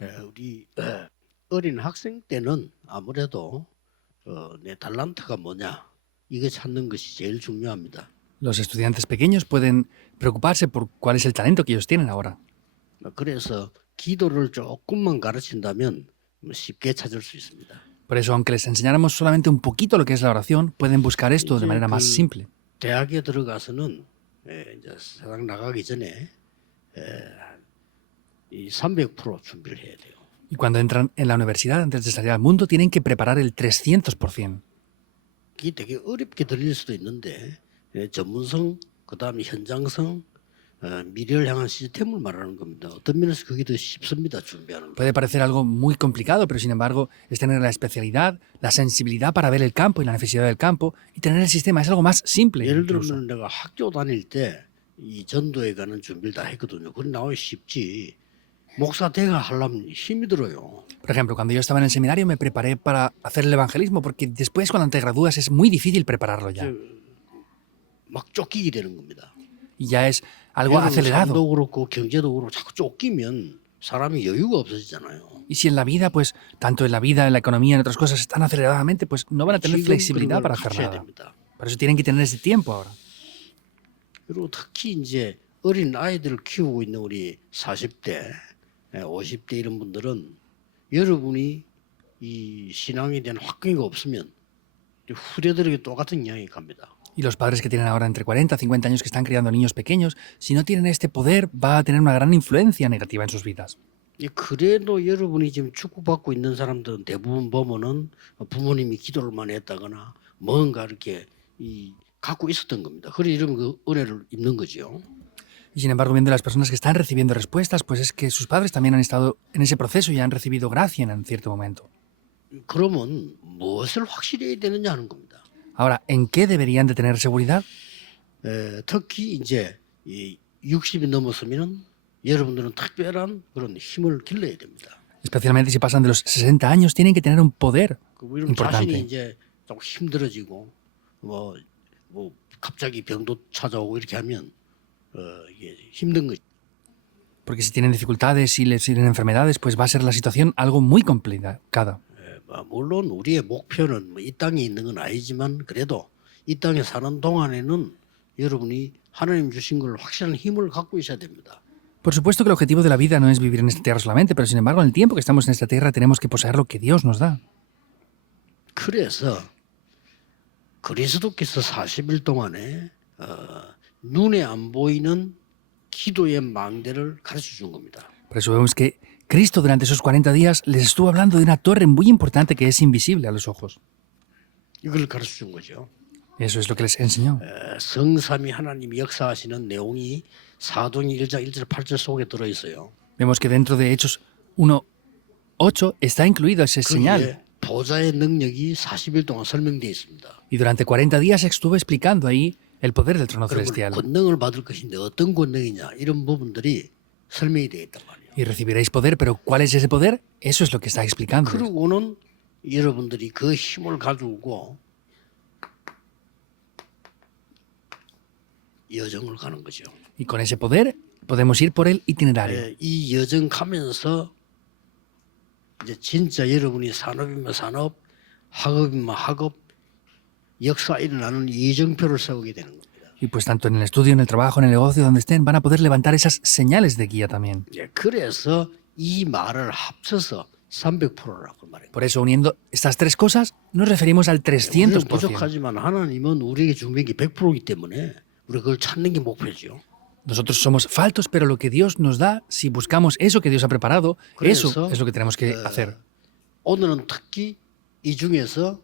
우리 어린 학생 때는 아무래도 내 달란트가 뭐냐 이거 찾는 것이 제일 중요합니다. Los estudiantes pequeños pueden preocuparse por cuál es el talento que ellos tienen ahora. 그래서 기도를 조금만 가르친다면 쉽게 찾을 수 있습니다. Por eso, aunque les enseñáramos solamente un poquito lo que es la oración, pueden buscar esto de 이제 manera más simple. 대학에 들어가서는 이제 세상 나가기 전에 이 300% 준비를 해야 돼요. Y cuando entran en la universidad, antes de salir al mundo, tienen que preparar el 300%. 이게 되게 어렵게 들릴 수도 있는데 전문성, 그다음에 현장성, 미래를 향한 시스템을 말하는 겁니다. 어떤 면에서 그게 더 쉽습니다. 준비하는 거. Puede parecer algo muy complicado, pero sin embargo es tener la especialidad, la sensibilidad para ver el campo y la necesidad del campo y tener el sistema. Es algo más simple. 예를 Incluso. 들면 내가 학교 다닐 때 이 전도에 가는 준비를 다 했거든요. 그건 나오기 쉽지. 목사 대가 하려면 힘이 들어요. Por ejemplo, cuando yo estaba en el seminario me preparé para hacer el evangelismo, porque después cuando te gradúas es muy difícil prepararlo ya. 막 쫓기게 되는 겁니다. Y ya es algo 삶도 acelerado. 그렇고 경제도 그렇고 자꾸 쫓기면 사람이 여유가 없어지잖아요. Y si en la vida, pues, tanto en la vida, en la economía, en otras cosas, están aceleradamente, pues no van a tener 지금 flexibilidad 그런 걸 para hacer 갖춰야 nada. 됩니다. Por eso tienen que tener ese tiempo ahora. 그리고 특히 이제 어린 아이들을 키우고 있는 우리 40대, 50대 이런 분들은 여러분이 이 신앙에 대한 확증이 없으면 후대들에게 똑같은 영향이 갑니다. Y los padres que tienen ahora entre 40 y 50 años que están criando niños pequeños, si no tienen este poder, va a tener una gran influencia negativa en sus vidas. 그래도 여러분이 지금 축복받고 있는 사람들은 대부분 보면은 부모님이 기도를 많이 했다거나 뭔가 이렇게 갖고 있었던 겁니다. 그래 이러면 그 은혜를 입는 거죠. Y sin embargo, viendo las personas que están recibiendo respuestas, pues es que sus padres también han estado en ese proceso y han recibido gracia en cierto momento. 그러면 무엇을 확실히 해야 되느냐 하는 겁니다. Ahora, ¿en qué deberían de tener seguridad? 특히 이제 이 60이 넘었으면 여러분들은 특별한 그런 힘을 길러야 됩니다. Especialmente si pasan de los 60 años, tienen que tener un poder 자신이 importante. 이제 좀 힘들어지고 뭐 갑자기 병도 찾아오고 이렇게 하면 이게 힘든 거죠. Porque si tienen dificultades y les tienen enfermedades, pues va a ser la situación algo muy complicada. 물론 우리의 목표는 이 땅에 있는 건 아니지만 그래도 이 땅에 사는 동안에는 여러분이 하나님 주신 걸 확실한 힘을 갖고 있어야 됩니다. Por supuesto que el objetivo de la vida no es vivir en esta tierra solamente, pero sin embargo, en el tiempo que estamos en esta tierra tenemos que poseer lo que Dios nos da. 그래서 그리스도께서 40일 동안에 눈에 안 보이는 기도의 망대를 가르쳐 준 겁니다. Por eso vemos que Cristo durante esos 40 días les estuvo hablando de una torre muy importante que es invisible a los ojos. 이걸 가르쳐 준 거죠. Eso es lo que les enseñó. 성삼위 하나님이 역사하시는 내용이 사도행 1장 1절 8절 속에 들어 있어요. Vemos que dentro de Hechos 1:8 está incluido ese señal. 거기에 보좌의 능력이 40일 동안 설명되어 있습니다. Y durante 40 días estuvo explicando ahí el poder del trono 그리고 celestial. 권능을 받을 것인데 어떤 권능이냐 이런 부분들이 설명이 되어 있단 말이에요. Y recibiréis poder, pero ¿cuál es ese poder? Eso es lo que está explicando. 그리고는 여러분들이 그 힘을 가지고 여정을 가는 거죠. Y con ese poder podemos ir por el itinerario. 이 여정 가면서 이제 진짜 여러분이 산업이면 산업, 학업이면 학업, 역사 일어나는 이정표를 세우게 되는 겁니다. Y pues tanto en el estudio, en el trabajo, en el negocio, donde estén, van a poder levantar esas señales de guía también. 그래서 이 말을 합쳐서 300%라고 말해요. Por eso, uniendo estas tres cosas, nos referimos al 우리는 300%. 부족하지만 하나님은 우리에게 준비한 게 100%이기 때문에 우리 그걸 찾는 게 목표죠. Nosotros somos faltos, pero lo que Dios nos da, si buscamos eso que Dios ha preparado, eso 그래서, es lo que tenemos que hacer. 오늘은 특히 이 중에서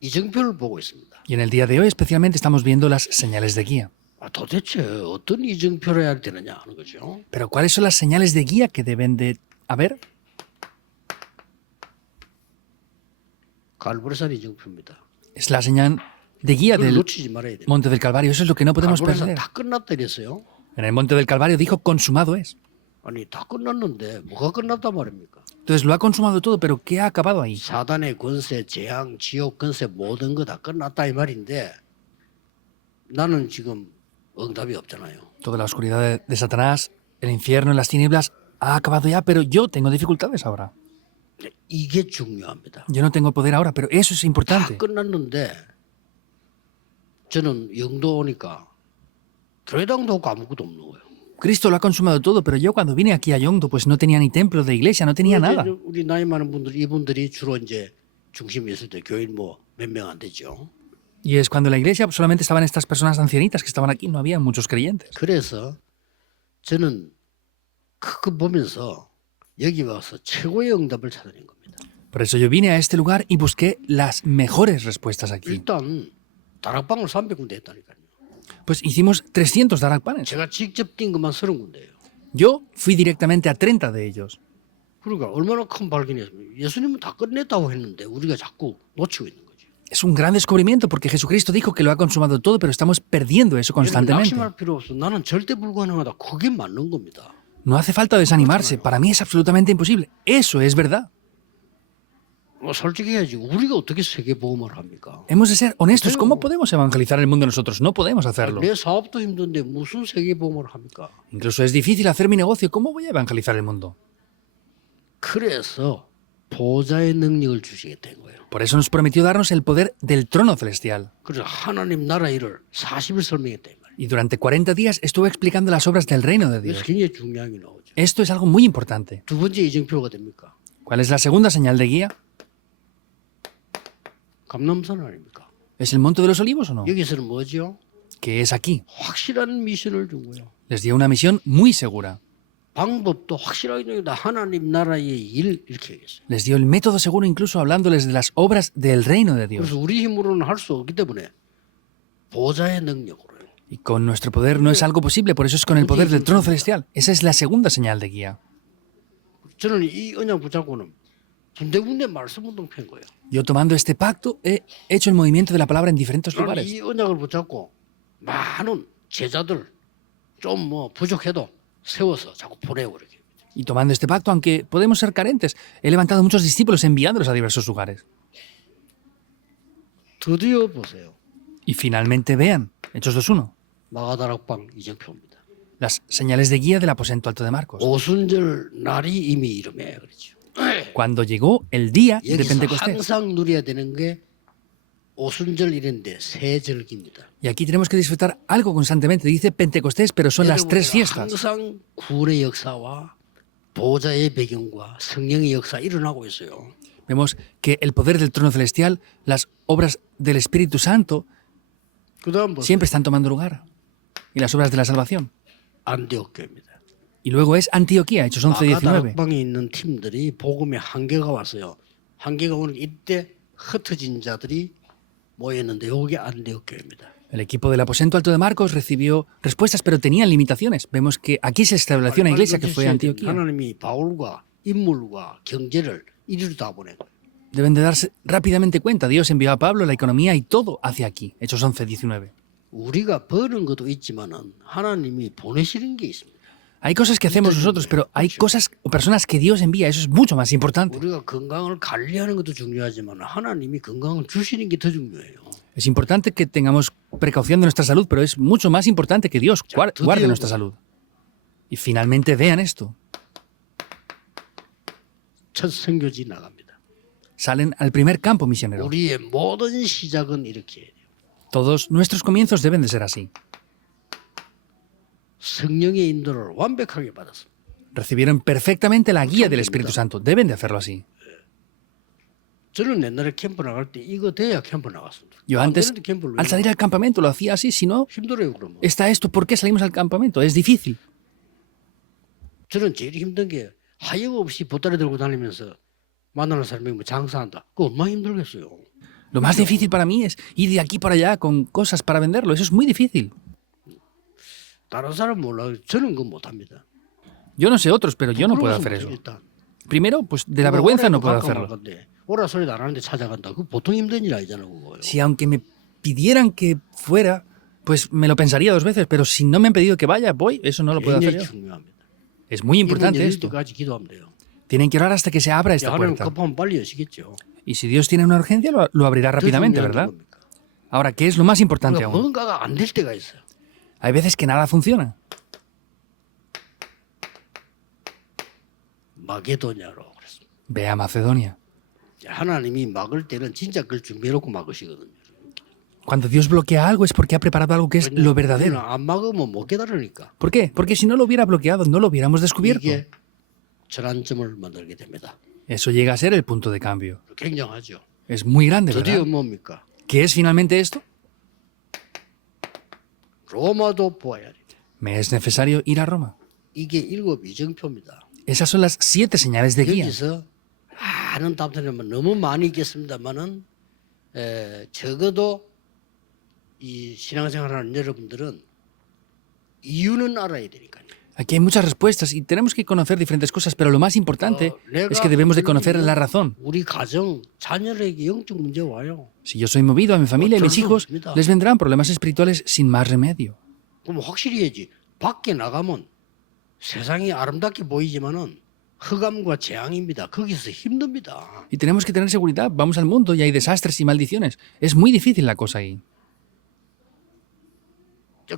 이정표를 보고 있습니다. Y en el día de hoy especialmente estamos viendo las señales de guía. 도대체 어떤 이정표를 해야 되느냐 하는 거죠. Pero ¿cuáles son las señales de guía que deben de haber? 갈보리산 이정표입니다. Es la señal de guía 그걸 del 놓치지 말아야 돼요. Monte del Calvario. Eso es lo que no podemos 갈보리산 perder. 다 끝났다 이랬어요. En el Monte del Calvario dijo, consumado es. 아니 다 끝났는데 뭐가 끝났단 말입니까? Entonces lo ha consumado todo, pero ¿qué ha acabado ahí? 사단의 권세, 재앙, 지옥 권세 모든 거 다 끝났다 이 말인데 나는 지금 응답이 없잖아요. Toda la oscuridad de Satanás, el infierno, las tinieblas ha acabado ya, pero yo tengo dificultades ahora. 이게 중요합니다. Yo no tengo poder ahora, pero eso es 다 importante. 끝났는데 저는 영도 오니까 교회당도 없고 아무것도 없는 거예요. Cristo lo ha consumado todo, pero yo cuando vine aquí a Yongdo, pues no tenía ni templo de iglesia, no tenía nada. 이제 우리 나이 많은 분들 이분들이 주로 이제 중심에 있을 때 교인 뭐 몇 명 안 되죠. Y es cuando en la iglesia pues, solamente estaban estas personas ancianitas que estaban aquí, no había muchos creyentes. 그래서 저는 그거 보면서 여기 와서 최고의 응답을 찾아낸 겁니다. Por eso yo vine a este lugar y busqué las mejores respuestas aquí. 일단 다락방을 300군데 했다니까요. Pues hicimos 300 darakpanes. 제가 직접 뛴 것만 30군데예요. Yo fui directamente a 30 de ellos. 그러니까 얼마나 큰 발견이었습니까? 예수님은 다 끝냈다고 했는데 우리가 자꾸 놓치고 있는 거죠. Es un gran descubrimiento porque Jesucristo dijo que lo ha consumado todo, pero estamos perdiendo eso 여러분, constantemente. 낙심할 필요 없어. 나는 절대 불가능하다. 그게 맞는 겁니다. No hace falta desanimarse. Para mí es absolutamente imposible. Eso es verdad. 뭐 솔직해야지. 우리가 어떻게 세계보험을 합니까? Hemos de ser honestos. ¿Cómo podemos evangelizar el mundo nosotros? No podemos hacerlo. 내 사업도 힘든데 무슨 세계보험을 합니까? Incluso es difícil hacer mi negocio. ¿Cómo voy a evangelizar el mundo? 그래서 보좌의 능력을 주시겠다 는 거예요. Por eso nos prometió darnos el poder del trono celestial. 그래서 하나님 나라 일을 40일 설명했다 이 말이에요. Y durante 40 días estuve explicando las obras del reino de 그래서 Dios. 굉장히 중요한 게 나오죠. Esto es algo muy importante. 두 번째 이정표가 됩니까? ¿Cuál es la segunda señal de guía? 감람산 아닙니까? ¿Es el monte de los olivos o no? 여기서는 뭐죠? Que es aquí. 확실한 미션을 준 거예요. Les dio una misión muy segura. 방법도 확실하게 정했다. 하나님 나라의 일 이렇게 얘기했어요. Les dio el método seguro incluso hablándoles de las obras del reino de Dios. 그래서 우리 힘으로는 할 수 없기 때문에 보좌의 능력으로요. Y con nuestro poder no es algo posible, por eso es con el poder del trono celestial. Esa es la segunda señal de guía. 저는 이 언약 붙잡고는 군데군데 말씀 운동 편 거예요. Yo tomando este pacto he hecho el movimiento de la palabra en diferentes 나는 lugares. 이 언약을 붙잡고 많은 제자들 좀 뭐 부족해도 세워서 자꾸 보내고 이렇게. Y tomando este pacto, aunque podemos ser carentes, he levantado muchos discípulos enviándolos a diversos lugares. 드디어 보세요. Y finalmente vean, Hechos 2.1, 마가다락방 이정표입니다. las señales de guía del aposento alto de Marcos. 오순절 날이 이미 이름에 그렇죠. Cuando llegó el día de 여기서 Pentecostés. 항상 누려야 되는 게 오순절 이랬는데 세 절기입니다. Y aquí tenemos que disfrutar algo constantemente. Dice Pentecostés, pero son las tres fiestas. 항상 구원의 역사와 보좌의 배경과 성령의 역사 일어나고 있어요. Vemos que el poder del trono celestial, las obras del Espíritu Santo, 그다음 보세요. siempre están tomando lugar. Y las obras de la salvación. 안디옥교입니다. Y luego es Antioquía, Hechos 11:19. 마가다락방에 있는 팀들이 복음의 한계가 왔어요. 한계가 오는 이때 흩어진 자들이 모였는데 여기 안디옥교입니다. El equipo del aposento alto de Marcos recibió respuestas, pero tenían limitaciones. Vemos que aquí se estableció una iglesia que fue Antioquía. 하나님이 바울과 인물과 경제를 이리로 다 보낸 거예요. Deben de darse rápidamente cuenta. Dios envió a Pablo, la economía y todo hacia aquí. Hechos 11:19. 우리가 버는 것도 있지만은 하나님이 보내시는 게 있습니다. Hay cosas que hacemos nosotros, pero hay cosas o personas que Dios envía. Eso es mucho más importante. 우리가 건강을 관리하는 것도 중요하지만 하나님이 건강을 주시는 게 더 중요해요. Es importante que tengamos precaución de nuestra salud, pero es mucho más importante que Dios guarde nuestra salud. Y finalmente vean esto. 첫 선교지 나갑니다. Salen al primer campo misionero. 우리의 모든 시작은 이렇게 해야 돼요. Todos nuestros comienzos deben de ser así. 성령의 인도를 완벽하게 받았습니다. Recibieron perfectamente la guía del Espíritu Santo. Deben de hacerlo así. 저는 옛날에 캠프 나갈 때 이거 돼야 캠프 나갔습니다. Yo 안 antes, 되는데 캠프를 왜 al salir al campamento, lo hacía así. Si no, 힘들어요 그러면. está esto. ¿Por qué salimos al campamento? Es difícil. 저는 제일 힘든 게 하역 없이 보따리 들고 다니면서 만나는 사람이 뭐 장사한다. 그거 얼마나 힘들겠어요. Lo más difícil para mí es ir de aquí para allá con cosas para venderlo. Eso es muy difícil. 다른 사람 몰라요. 저는 그거 못합니다. Yo no sé otros, pero yo no puedo hacer eso. Primero, pues de la vergüenza no puedo hacerlo. 오라 소리도 안 하는데 찾아간다. 그 보통 힘든 일 아니잖아 그거. Si aunque me pidieran que fuera, pues me lo pensaría dos veces, pero si no me han pedido que vaya, voy, eso no lo puedo hacer 굉장히 yo. 중요합니다. Es muy importante 이번 열릴 esto. 때까지 기도하면 돼요. Tienen que orar hasta que se abra esta 하나님 puerta. 급하면 빨리 여시겠죠. Y si Dios tiene una urgencia, lo abrirá rápidamente, 더 중요한 게 ¿verdad? 뭡니까? Ahora, ¿qué es lo más importante 그러니까 aún? 뭔가가 안 될 때가 있어요. Hay veces que nada funciona. 마게도냐로 그랬습니다. Ve a Macedonia. 하나님이 막을 때는 진짜 그걸 준비해놓고 막으시거든요. Cuando Dios bloquea algo es porque ha preparado algo que es lo 우리는 verdadero. 안 막으면 못 깨달으니까 ¿Por qué? Porque si no lo hubiera bloqueado, no lo hubiéramos descubierto. 이게 전환점을 만들게 됩니다. Eso llega a ser el punto de cambio. 굉장하죠. Es muy grande, 드디어 ¿verdad? 뭡니까? ¿Qué es finalmente esto? 로마도 보아야 돼. Me es necesario ir a Roma. 이게 7 이정표입니다. Esas son las 7 señales de guía. 여기서 많은 답들은 너무 많이 있겠습니다만은 적어도 이 신앙생활하는 여러분들은 이유는 알아야 되니까요. Aquí hay muchas respuestas y tenemos que conocer diferentes cosas, pero lo más importante es que debemos de conocer la razón. 우리 가정, 자녀에게 영적 문제 와요. Si yo soy movido a mi familia y mis hijos, les vendrán problemas espirituales sin más remedio. 그럼 확실히 해야지. 밖에 나가면 세상이 아름답게 보이지만은 흑암과 재앙입니다. 거기서 힘듭니다. Y tenemos que tener seguridad. Vamos al mundo y hay desastres y maldiciones. Es muy difícil la cosa ahí.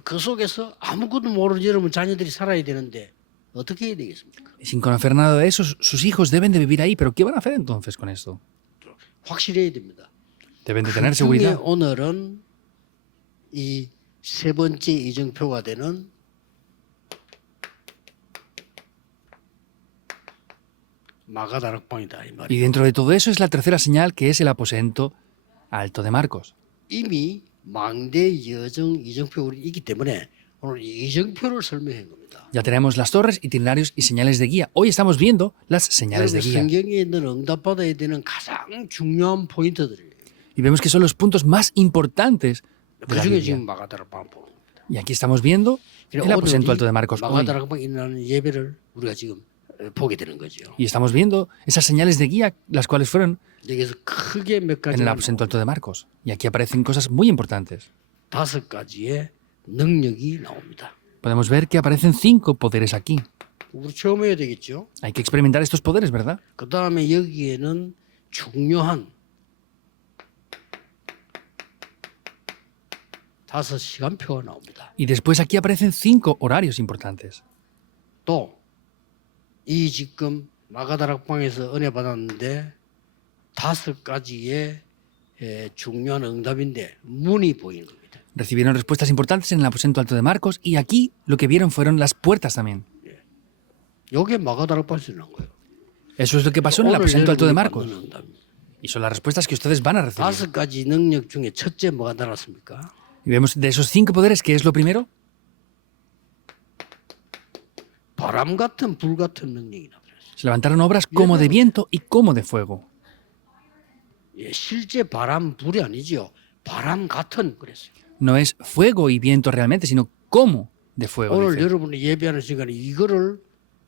그 속에서 아무것도 모르는 여러분 자녀들이 살아야 되는데 어떻게 해야 되겠습니까? Y sin conocer nada de eso, sus hijos deben de vivir ahí. ¿Pero qué van a hacer entonces con esto? 확실해야 됩니다. Deben de tener 그중에 seguridad. 오늘은 이 세 번째 이정표가 되는 마가다락방이다 이 Y 말이에요. dentro de todo eso es la tercera señal, que es el aposento alto de Marcos. 이미 망대 여정 이정표가 있기 때문에 오늘 이 이정표를 설명한 겁니다. Ya tenemos las torres, itinerarios y señales de guía. Hoy estamos viendo las señales de 여러분 guía. 성경에 있는 응답받아야 되는 가장 중요한 포인트들이에요. Y vemos que son los puntos más importantes de la 그중에 Biblia. 지금 마가다락방 보는 겁니다. Y aquí estamos viendo el aposento alto de Marcos hoy. 마가다락방에 있는 예배를 우리가 지금 보게 되는 거죠. Y estamos viendo esas señales de guía, las cuales fueron 여기서 크게 몇 가지 en el aposento alto de Marcos. Y aquí aparecen cosas muy importantes. 5가지의 능력이 나옵니다. Podemos ver que aparecen 5 poderes aquí. 우리 체험해야 되겠죠. Hay que experimentar estos poderes, ¿verdad? 그 다음에 여기에는 중요한 5시간표가 나옵니다. Y después aquí aparecen 5 horarios importantes. 또 이 지금 마가다락방에서 은혜 받았는데 5가지의 중요한 응답인데 문이 보이는 겁니다. Recibieron respuestas importantes en el aposento alto de Marcos y aquí lo que vieron fueron las puertas también. 이게 마가다락방에서 난 거예요. Eso es lo que pasó en el 오늘 aposento alto de 여러분이 Marcos. 받는 응답입니다. Y son las respuestas que ustedes van a recibir. 5가지 능력 중에 첫째 뭐가 나왔습니까? Y vemos de esos 5 poderes, ¿qué es lo primero? 바람 같은 불 같은 능력이 나왔어요. Se levantaron obras como de viento y como de fuego. 예, 실제 바람 불이 아니죠. 바람 같은 그랬어요. No es fuego y viento realmente, sino como de fuego. 오늘 dice. 여러분이 예배하는 시간에 이거를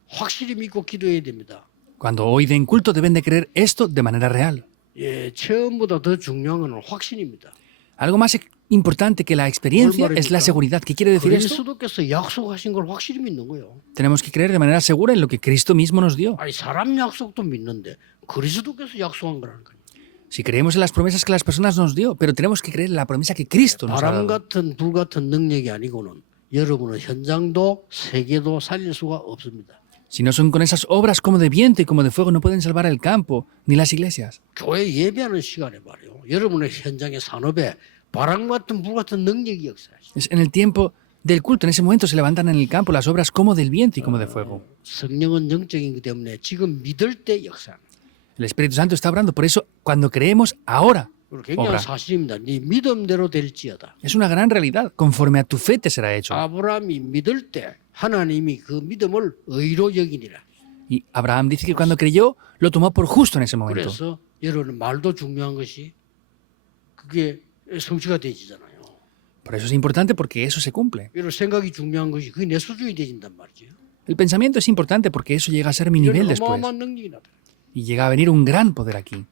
확실히 믿고 기도해야 됩니다. Cuando hoy den culto deben de creer esto de manera real. 예, 처음보다 더 중요한 건 확신입니다. Algo más importante que la experiencia ¿Cuál es la marca? seguridad. ¿Qué quiere decir esto? 그리스도께서 약속하신 걸 확실히 믿는 거예요. Tenemos que creer de manera segura en lo que Cristo mismo nos dio. 아니 사람 약속도 믿는데 그리스도께서 약속한 거라는 거예요. Si creemos en las promesas que las personas nos dio, pero tenemos que creer en la promesa que Cristo nos ha 바람 dado. 같은 불 같은 능력이 아니고는 여러분은 현장도 세계도 살릴 수가 없습니다. Si no son con esas obras como de viento y como de fuego, no pueden salvar el campo ni las iglesias. 교회 예배하는 시간에 말이요. 여러분의 현장의 산업에 바람 같은 불 같은 능력이 역사하시. Es en el tiempo del culto, en ese momento se levantan en el campo las obras como del viento y como de fuego. 성령은 영적이기 때문에 지금 믿을 때 역사. El Espíritu Santo está obrando, por eso cuando creemos ahora, 굉장한 obra. 사실입니다. 네 믿음대로 될지어다. Es una gran realidad. Conforme a tu fe te será hecho. 아브라함이 믿을 때 하나님이 그 믿음을 의로 여기니라. Y Abraham dice que cuando creyó, lo tomó por justo en ese momento. 그래서 여러분 말도 중요한 것이 그게 성취가 되지잖아요. Por eso es importante porque eso se cumple. 여러분 생각이 중요한 것이 그게 내 수준이 되진단 말이죠. El pensamiento es importante porque eso llega a ser mi nivel 이런 después. 어마어마한 능력이 나타나. Y llega a venir un gran poder aquí.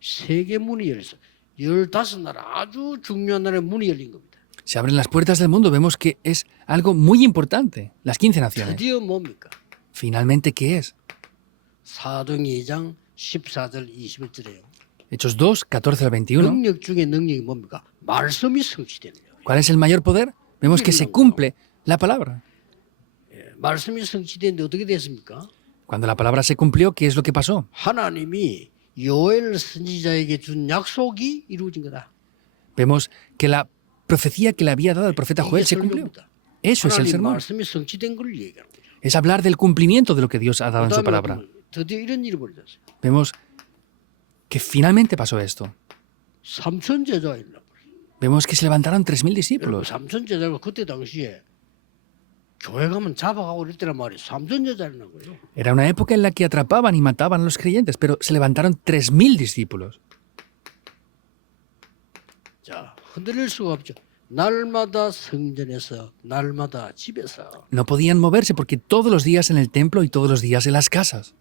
세계 문이 열렸어. 15나라 아주 중요한 나라의 문이 열린 겁니다. Se abren las puertas del mundo, vemos que es algo muy importante. Las 15 naciones. 드디어 뭡니까? Finalmente, ¿qué es? 사도행 2장 14절 21절이에요. Hechos 2, 14 al 21. 능력 중에 능력이 뭡니까? 말씀이 성취되는 거예요. ¿Cuál es el mayor poder? Vemos que se cumple la palabra. 말씀이 성취되는데 어떻게 됐습니까? Cuando la palabra se cumplió, ¿qué es lo que pasó? 하나님이 요엘 선지자에게 준 약속이 이루어진 거다. Vemos que la profecía que le había dado el profeta 이게 Joel se cumplió. 설교입니다. Eso es el 하나님 sermón. 말씀이 성취된 걸 얘기하는 거죠. Es hablar del cumplimiento de lo que Dios ha dado en su 그다음에 palabra. 드디어 이런 일이 벌어졌어요. Vemos que finalmente pasó esto. 삼천 제자가 일어나 버려요. Vemos que se levantaron 3.000 여러분 discípulos. 삼천 제자가 그때 당시에 교회 가면 잡아가고 이랬더란 말이에요. 삼천 제자 일어난 거예요. Era una época en la que atrapaban y mataban a los creyentes, pero se levantaron 3.000 discípulos. 자, 흔들릴 수가 없죠. 날마다 성전에서, 날마다 집에서 No podían moverse porque todos los días en el templo y todos los días en las casas.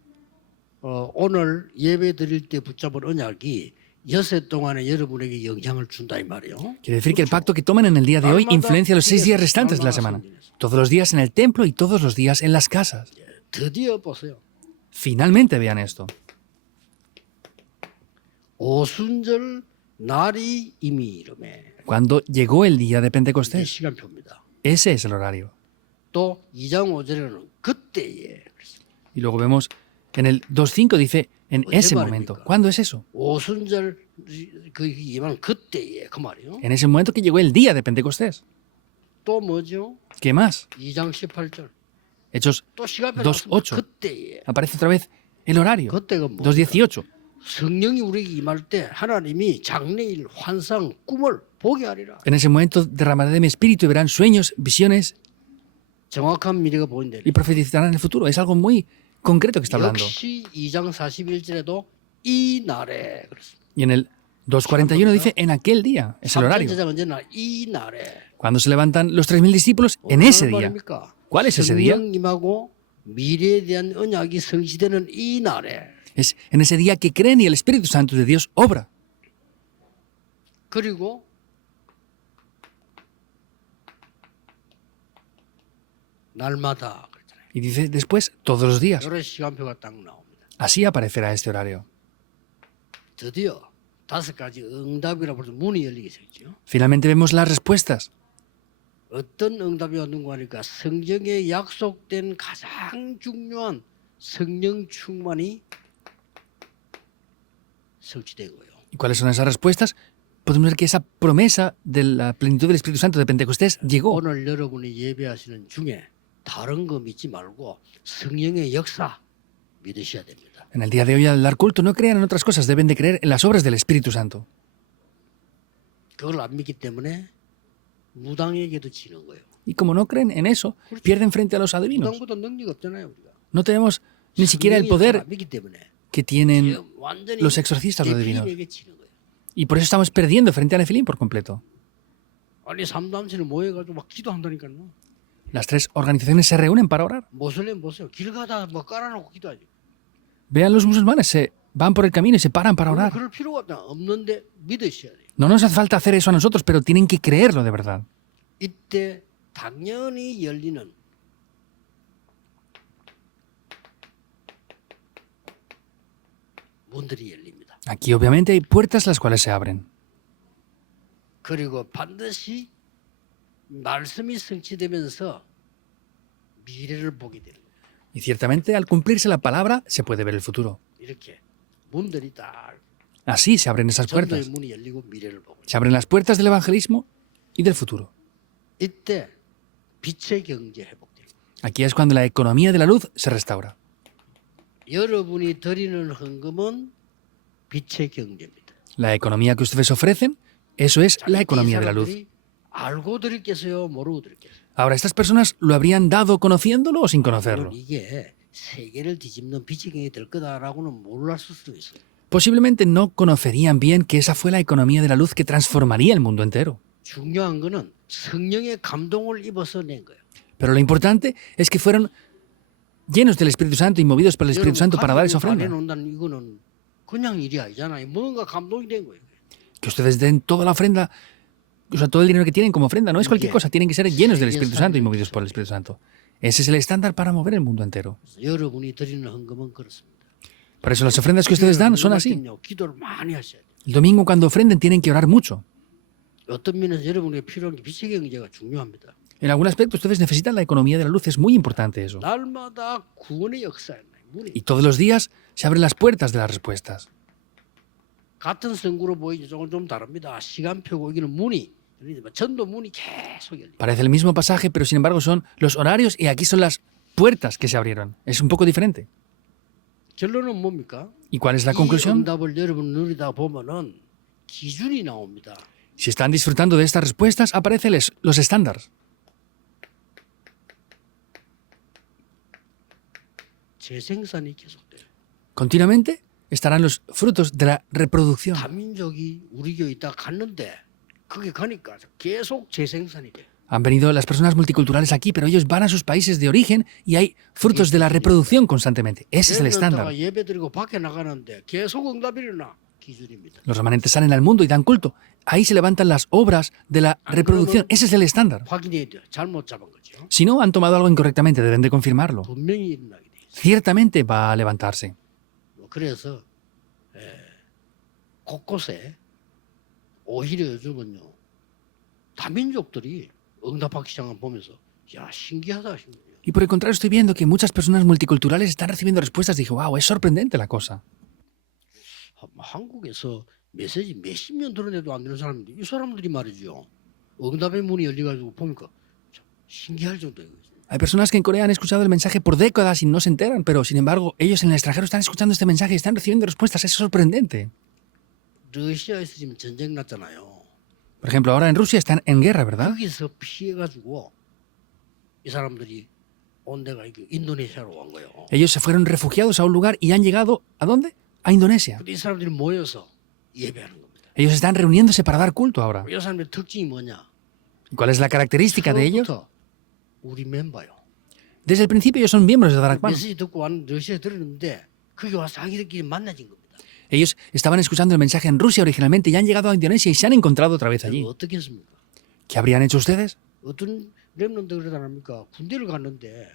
오늘 예배 드릴 때 붙잡은 언약이 여세 동안에 여러분에게 영향을 준다 이 말이에요. Quiere decir que el pacto que toman en el día de hoy influencia los 6 días restantes de la semana. Todos los días en el templo y todos los días en las casas. 드디어 보세요. Finalmente vean esto. 오순절 날이 이미 이름에 Cuando llegó el día de 이게 Pentecostés. 시간표입니다. Ese es el horario. 또 2장 5절에는 그때에 Y luego vemos en el 2.5 dice en ese momento. ¿Cuándo es eso? 오순절 그 이만 그때에 그 말이에요. En ese momento que llegó el día de Pentecostés. 또 뭐죠? ¿Qué más? 2장 18절. Hechos 또 시간표 2:8. 그때에 aparece otra vez el horario. 그때가 뭐 2.18. 성령이 우리에게 임할 때 하나님이 장래일 환상 꿈을 보게 하리라. En ese momento derramaré de mi espíritu y verán sueños, visiones 정확한 미래가 보인대. y profetizarán el futuro. Es algo muy concreto que está hablando. 역시 2장 41절에도 이 날에 그렇습니다. Y en el 2.41 dice en aquel día. Es el horario. 삼천제자가 언제나 이 날에. Cuando se levantan los 3.000 discípulos, en ese día. 말입니까? ¿Cuál es ese día? 성령 임하고 미래에 대한 언약이 성취되는 이 날에. Es en ese día que creen y el Espíritu Santo de Dios obra. 그리고 날마다 그렇잖아요. Y dice después todos los días. 여러 시간표가 딱 나옵니다. Así aparecerá este horario. 드디어 5가지 응답이라 부르는 문이 열리게 생겼죠. Finalmente vemos las respuestas. 어떤 응답이 왔는가 하니까 성경에 약속된 가장 중요한 성령 충만이 성취된 거예요. ¿Y cuáles son esas respuestas? Podemos ver que esa promesa de la plenitud del Espíritu Santo de Pentecostés llegó. 오늘 여러분이 예배하시는 중에 다른 거 믿지 말고 성령의 역사 믿으셔야 됩니다. En el día de hoy, al dar culto, no crean en otras cosas, deben de creer en las obras del Espíritu Santo. 그걸 안 믿기 때문에 무당에게도 지는 거예요. Y como no creen en eso, pierden frente a los adivinos. 무당보다 능력 없잖아요, 우리가. No tenemos ni siquiera el 성령의 역사를 poder 안 믿기 때문에 que tienen 지금 완전히 los exorcistas, los adivinos. 대피인에게 지는 거예요. Y por eso estamos perdiendo frente a Nefilim por completo. 아니 삼단체를 모여가지고 막 기도한다니까요. Las 3 organizaciones se reúnen para orar. 모슬렘 보세요. 길 가다 뭐 깔아놓고 기도하죠. Vean los musulmanes, se van por el camino y se paran para orar. 그럴 필요가 없는데 믿으셔야 돼요. No nos hace falta hacer eso a nosotros, pero tienen que creerlo de verdad. 이때 당연히 열리는 문들이 열립니다. Aquí obviamente hay puertas las cuales se abren. 그리고 반드시 말씀이 성취되면서 미래를 보게 되는 거예요. Y ciertamente al cumplirse la palabra se puede ver el futuro. 이렇게 문들이 딱 Así se abren esas 전도의 puertas. 문이 열리고 미래를 보고 Se abren las puertas del evangelismo y del futuro. 이때 빛의 경제 회복되는 거예요. Aquí es cuando la economía de la luz se restaura. 여러분이 드리는 헌금은 빛의 경제입니다. La economía que ustedes ofrecen, eso es la economía de la luz. 사람들이 알고 드렸겠어요, 모르고 드렸겠어요. Ahora, ¿estas personas lo habrían dado conociéndolo o sin conocerlo? 물론 이게 세계를 뒤집는 빛의 경제가 될 거다라고는 몰랐을 수도 있어요. Posiblemente no conocerían bien que esa fue la economía de la luz que transformaría el mundo entero. 중요한 거는 성령의 감동을 입어서 낸 거예요. Pero lo importante es que fueron llenos del Espíritu Santo y movidos por el Espíritu Santo para dar esa ofrenda. 내놓는다는 이거는 그냥 일이 아니잖아요. 뭔가 감동이 된 거예요. Que ustedes den toda la ofrenda, o sea, todo el dinero que tienen como ofrenda, no es cualquier cosa, tienen que ser llenos del Espíritu Santo y movidos por el Espíritu Santo. Ese es el estándar para mover el mundo entero. 여러분이 드리는 헌금은 그렇습니다. Por eso las ofrendas que ustedes dan son así. 기도를 많이 하셔야 돼요. El domingo cuando ofrenden tienen que orar mucho. 어떤 면에서 여러분에게 필요한 게 빛의 경제가 중요합니다. En algún aspecto ustedes necesitan la economía de la luz, es muy importante eso. 날마다 구원의 역사였네. 문이 Y todos los días se abren las puertas de las respuestas. 같은 성구로 보이지 좀 다릅니다. 시간표고 여기는 문이 열리지만 전도 문이 계속 열려. Parece el mismo pasaje, pero sin embargo son los horarios y aquí son las puertas que se abrieron. Es un poco diferente. 결론은 뭡니까? ¿Y cuál es la 이 conclusión? 응답을 여러분 누리다 보면은 기준이 나옵니다. Si están disfrutando de estas respuestas, aparecen los estándares. 재생산이 계속돼요. Continuamente estarán los frutos de la reproducción. 다민족이 우리 교회 있다 갔는데 그게 가니까 계속 재생산이 돼요. Han venido las personas multiculturales aquí, pero ellos van a sus países de origen y hay frutos de la reproducción constantemente. Ese es el estándar. 렘넌트가 예배 드리고 밖에 나가는데 계속 응답이 일어나. 기준입니다. Los remanentes salen al mundo y dan culto. Ahí se levantan las obras de la reproducción. Ese es el estándar. 확인해야 돼요. 잘못 잡은 거죠. Si no, han tomado algo incorrectamente, deben de confirmarlo. 분명히 일어나게 돼 있어요. Ciertamente va a levantarse. 그래서 곳곳에 오히려 요즘은요 다민족들이 응답하기 시작한 보면서 야 신기하다 싶네요. Y por el contrario, estoy viendo que muchas personas multiculturales están recibiendo respuestas. Dije, wow, es sorprendente la cosa. 한국에서 메시지 몇십 년 들었는데도 안 되는 사람인데 이 사람들이 말이죠. 응답의 문이 열려가지고 보니까 참 신기할 정도예요. Hay personas que en Corea han escuchado el mensaje por décadas y no se enteran, pero sin embargo, ellos en el extranjero están escuchando este mensaje y están recibiendo respuestas. Es sorprendente. 러시아에서 지금 전쟁 났잖아요. Por ejemplo, ahora en Rusia están en guerra, ¿verdad? 거기서 피해가지고 이 사람들이 온 데가 인도네시아로 간 거예요. Ellos se fueron refugiados a un lugar y han llegado ¿a dónde? A Indonesia. 근데 이 사람들이 모여서 예배하는 겁니다. Ellos están reuniéndose para dar culto ahora. 이 사람들의 특징이 뭐냐? ¿Y cuál es la característica de ellos? 처음부터 우리 멤버요. Desde el principio ellos son miembros de Darakman. 메시지 듣고 왔는데 러시아에 들었는데 거기 와서 자기들끼리 만나진 겁니다. Ellos estaban escuchando el mensaje en Rusia originalmente y han llegado a Indonesia y se han encontrado otra vez allí. 어떻게 했습니까? ¿Qué habrían hecho ustedes? 어떤 렘넌트 그러다니까 군대를 갔는데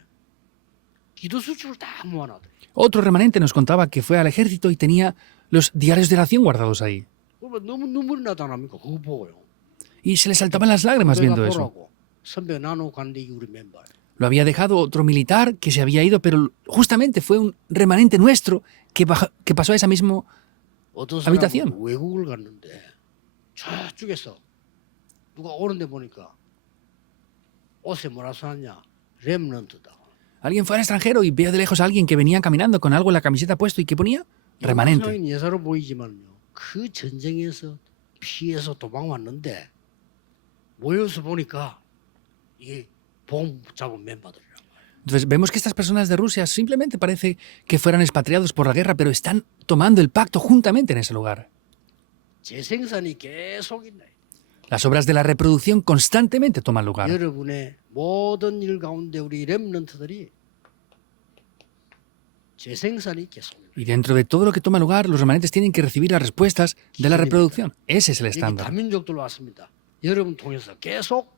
기도 수첩을 다 모아놨대. Otro remanente nos contaba que fue al ejército y tenía los diarios de oración guardados ahí. 그러면 너무 눈물이 나다니까 그거 보고요. Y se le saltaban las lágrimas viendo 내가 eso. 보라고 선배 나누고 갔는데 이게 우리 멤버야. Lo había dejado otro militar que se había ido, pero justamente fue un remanente nuestro que pasó a esa misma 어떤 habitación. 사람은 외국을 갔는데 저쪽에서 누가 오는데 보니까 옷에 뭐라 써놨냐 렘넌트다. Alguien fue al extranjero y veo de lejos a alguien que venía caminando con algo en la camiseta puesto y que ponía remanente. 세상이 예사로 보이지만요. 그 전쟁에서 피해서 도망왔는데 모여서 보니까 이게 보험 잡은 멤버들이라고. Entonces vemos que estas personas de Rusia simplemente parece que fueran expatriados por la guerra, pero están tomando el pacto juntamente en ese lugar. 재생산이 계속 있네. Las obras de la reproducción constantemente toman lugar. 여러분의 모든 일 가운데 우리 렘넌트들이 재생산이 계속. Y dentro de todo lo que toma lugar, los remanentes tienen que recibir las respuestas de la reproducción. Ese es el 여기 estándar. 다민족들 왔습니다. 여러분 통해서 계속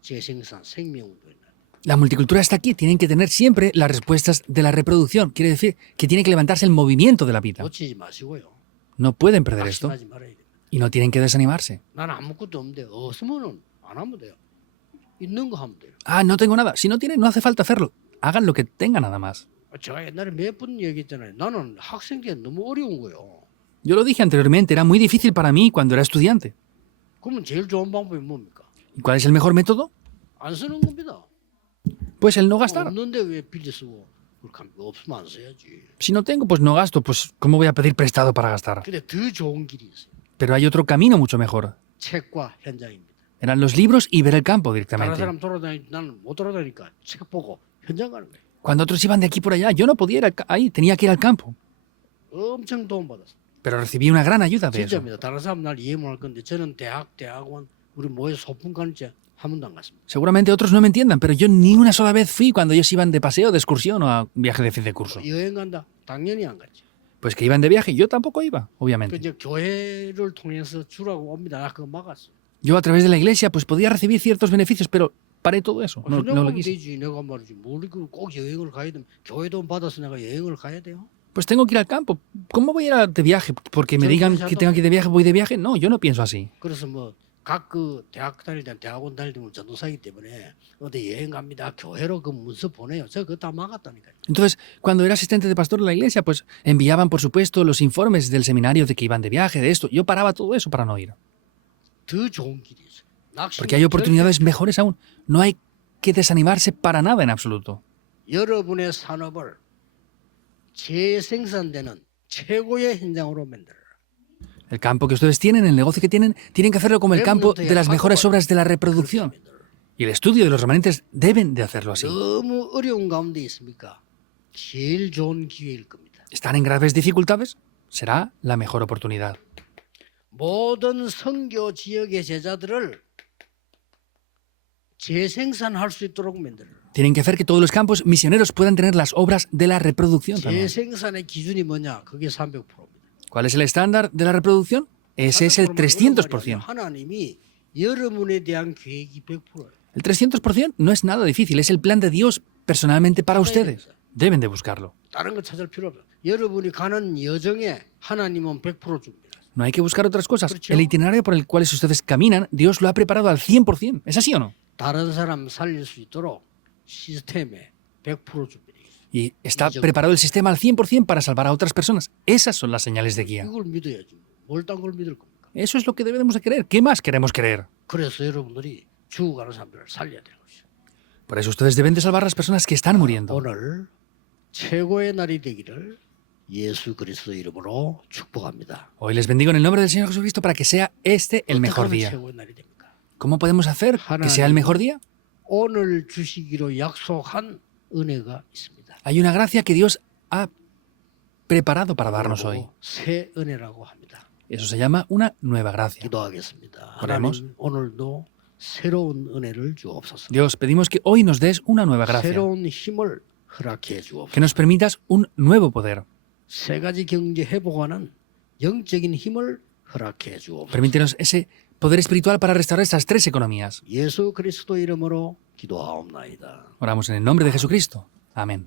재생산 생명운동이 나. La multicultura está aquí, tienen que tener siempre las respuestas de la reproducción. Quiere decir que tiene que levantarse el movimiento de la vida. 놓치지 마시고요. No pueden perder esto 낙심하지 말아야 됩니다. y no tienen que desanimarse. 나는 아무것도 없는데 없으면은 안 하면 돼요. 있는 거 하면 돼요. Ah, no tengo nada. Si no tienen, no hace falta hacerlo. Hagan lo que tengan nada más. 제가 옛날에 몇 번 얘기했잖아요. 나는 학생 때 너무 어려운 거예요. Yo lo dije anteriormente, era muy difícil para mí cuando era estudiante. 그러면 제일 좋은 방법이 뭡니까? ¿Y cuál es el mejor método? 안 쓰는 겁니다. Pues el no gastar. 없는데 왜 빌려 쓰고 그렇게 하면 없으면 안 써야지. Si no tengo, pues no gasto. Pues ¿cómo voy a pedir prestado para gastar? 근데 더 좋은 길이 있어요. Pero hay otro camino mucho mejor. 책과 현장입니다. Eran los libros y ver el campo 다른 directamente. 사람 돌아다니 나는 못 돌아다니니까 책 보고 현장 가는 거예요. Cuando otros iban de aquí por allá, yo no podía ir ahí, tenía que ir al campo. 엄청 도움받았어요. Pero recibí una gran ayuda de eso. 진짜입니다. 다른 사람 날 이해 못할 건데 저는 대학원 우리 모여서 소풍 가는 지 한 번도 안 갔습니다. Seguramente otros no me entiendan, pero yo ni una sola vez fui cuando ellos iban de paseo, de excursión o a viaje de fin de curso. 여행 간다. 당연히 안 갔죠. Pues que iban de viaje, yo tampoco iba, 그 obviamente. 이제 교회를 통해서 주라고 옵니다. 나 그거 막았어요. Yo a través de la iglesia pues podía recibir ciertos beneficios, pero paré todo eso, no 현장 lo 가면 quise. 되지. 내가 말이지. 뭘 꼭 여행을 가야 되면 교회 돈 받아서 내가 여행을 가야 돼요? Pues tengo que ir al campo. ¿Cómo voy a ir de viaje? Porque me Yo digan pensando- que tengo que ir de viaje, voy de viaje. No, yo no pienso así. 그래서 뭐 각 그 대학 다닐 때 대학원 다닐 때는 전도사이기 때문에 어디 여행 갑니다. 교회로 그 문서 보내요. 제가 그거 다 막았다니까요. Entonces, cuando era asistente de pastor en la iglesia, pues enviaban, por supuesto, los informes del seminario de que iban de viaje, de esto. Yo paraba todo eso para no ir. 더 좋은 길이 있어요. Porque hay oportunidades mejores aún. No hay que desanimarse para nada en absoluto. 여러분의 산업을 재생산되는 최고의 현장으로 만들어라. El campo que ustedes tienen, el negocio que tienen que hacerlo como el campo de las mejores obras de la reproducción. Y el estudio de los remanentes deben de hacerlo así. 너무 어려운 가운데 있습니까? 제일 좋은 기회일 겁니다. ¿Están en graves dificultades? Será la mejor oportunidad. 모든 선교 지역의 제자들을 재생산할 수 있도록 만들어라. Tienen que hacer que todos los campos misioneros puedan tener las obras de la reproducción también. 재생산의 기준이 뭐냐? 그게 300%입니다. ¿Cuál es el estándar de la reproducción? Ese es el 300%. 하나님이 여러분에 대한 계획이 100%예요. El 300% no es nada difícil, es el plan de Dios personalmente para ustedes. Deben de buscarlo. 다른 거 찾을 필요 없어요. 여러분이 가는 여정에 하나님은 100% 줍니다. No hay que buscar otras cosas. El itinerario por el cual ustedes caminan, Dios lo ha preparado al 100%. ¿Es así o no? 다른 사람 살릴 수 있도록 시스템에 100% 줍니다. Y está preparado el sistema al 100% para salvar a otras personas. Esas son las señales de guía. 이걸 믿어야지. 뭘 딴 걸 믿을 겁니까? Eso es lo que debemos de creer. ¿Qué más queremos creer? 그래서 여러분들이 죽어가는 사람들을 살려야 되는 것이죠. Por eso ustedes deben de salvar a las personas que están muriendo. 오늘 최고의 날이 되기를 예수 그리스도 이름으로 축복합니다. Hoy les bendigo en el nombre del Señor Jesucristo para que sea este el mejor 어떻게 하면 día. 최고의 날이 됩니까? ¿Cómo podemos hacer que sea el mejor día? 오늘 주시기로 약속한 은혜가 있습니다. Hay una gracia que Dios ha preparado para darnos hoy. 새 은혜라고 합니다. Eso se llama una nueva gracia. 기도하겠습니다. Oremos. 하나님 오늘도 새로운 은혜를 주옵소서. Dios, pedimos que hoy nos des una nueva gracia, 새로운 힘을 허락해 que 주옵소서. nos permitas un nuevo poder. 세 가지 경제 회복하는 영적인 힘을 허락해 주옵소서. Permítenos ese poder espiritual para restaurar estas tres economías. 예수 그리스도 이름으로 기도하옵나이다. Oramos en el nombre de Jesucristo. Amén.